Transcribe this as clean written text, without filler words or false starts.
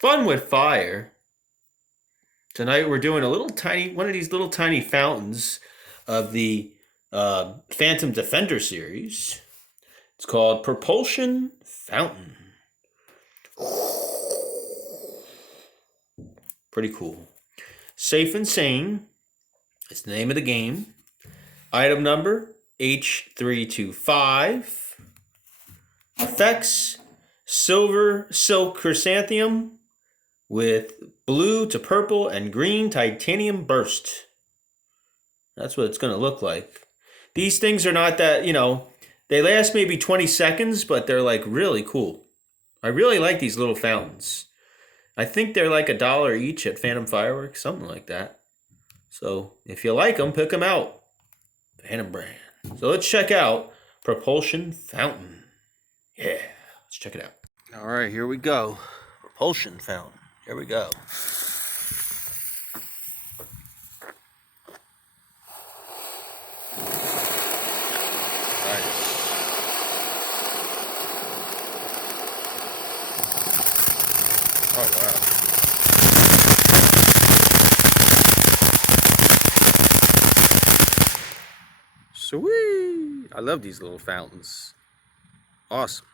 Fun with fire. Tonight we're doing one of these little tiny fountains of the Phantom Defender series. It's called Propulsion Fountain. Pretty cool. Safe and Sane is the name of the game. Item number H325. Effects silver silk chrysanthemum with blue to purple and green titanium burst. That's what it's going to look like. These things are not that, they last maybe 20 seconds, but they're like really cool. I really like these little fountains. I think they're like $1 each at Phantom Fireworks, something like that. So if you like them, pick them out. Phantom brand. So let's check out Propulsion Fountain. Yeah, let's check it out. All right, here we go. Propulsion Fountain. Here we go. Nice. Oh, wow. Sweet. I love these little fountains. Awesome.